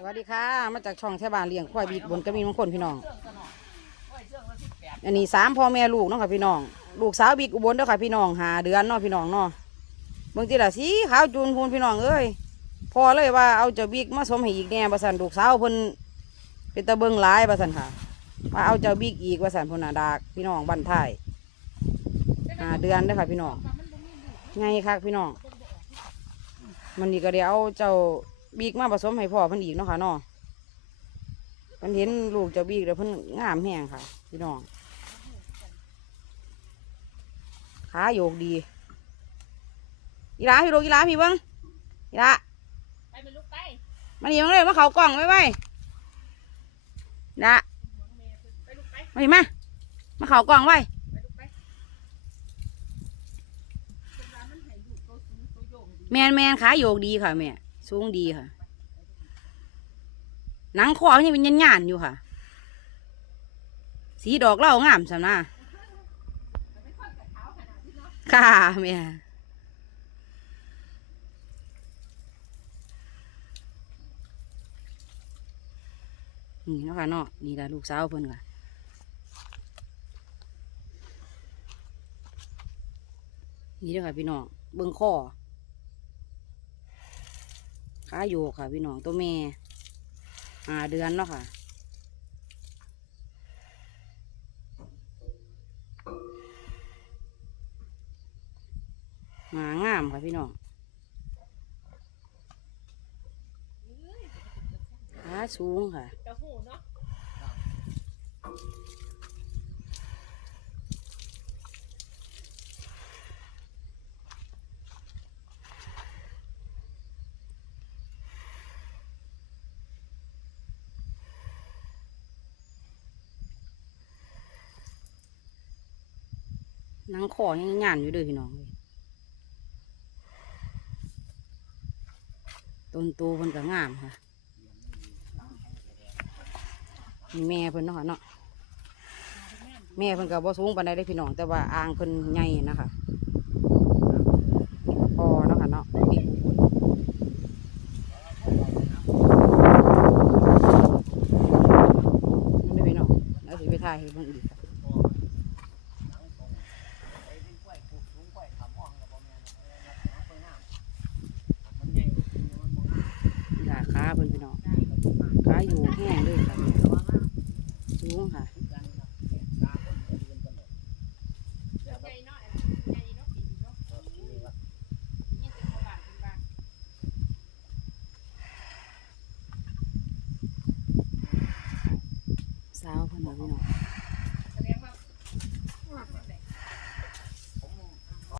สวัสดีค่ะ มาจากช่องแทบานเลี้ยงควายบีดบนกระมีมงคลพี่น้อง อันนี้สามพ่อแม่ลูกเนาะค่ะพี่น้อง ลูกสาวบีกอุบลเด้อค่ะพี่น้องหาเดือนเนาะพี่น้องเนาะเบิ่งทีละสีขาวจูนพูนพี่น้องเอ้ยพอเลยว่าเอาเจ้าบิ๊กมาสมให้อีกแน่ประสันลูกสาวเพิ่นเป็นตะเบิงหลายประสันค่ะว่าเอาเจ้าบิ๊กอีกประสันพนนาดากพี่น้องบันทายหาเดือนเด้อค่ะพี่น้องไงคักพี่น้องมันนี่ก็เดี๋ยวเอาเจ้า บิ๊กมาผสมให้พ่อเพิ่นอีกเนาะค่ะนาะเพิ่นเห็นลูกเจ้าบิ๊กแล้วเพิ่นงามแห้งค่ะ พี่น้องขาโยกดีอีหลาพี่ลูกอีหลาพี่เบิ้งอีหลาไปเป็นลูกไปมานี่มาเลยมาเขากล่องไว้ไว้อีหละมานี่มามาเขากล่องไว้ไปลูกไปคนร้านมันให้อยู่ตัวสูงตัวโยงดีแมนแมนขาโยกดีค่ะแม่ สูงดีค่ะ หนังคอนี่เป็นยันยันอยู่ค่ะ สีดอกเล่างามสำนะแต่ไม่ค่อยนี่นะคะแม่นี่นะค่ะเนาะนี่ละลูกสาวเพิ่นค่ะนี่เด้อค่ะพี่น้องเบิ่งข้อ ขาโยกค่ะ พี่น้องตัวแม่หาเดือนเนาะค่ะหางามค่ะพี่น้องขาสูงค่ะ นังคอยังงานอยู่เด้วยพี่น้องต้นโตเพิ่นก็งามค่ะแม่เพิ่นเนาะเนาะแม่เพิ่นก็บ่สูงปานใดเด้พี่น้องแต่ว่าอ่างเพิ่นใหญ่นะคะพอเนาะค่ะเนาะมีผู้คนมันได้พี่น้องแล้วสิไปถ่ายให้เบิ่งอีก ขาอยู่แห้งเลยค่ะสูงค่ะสาวคนาดนี้เนาะ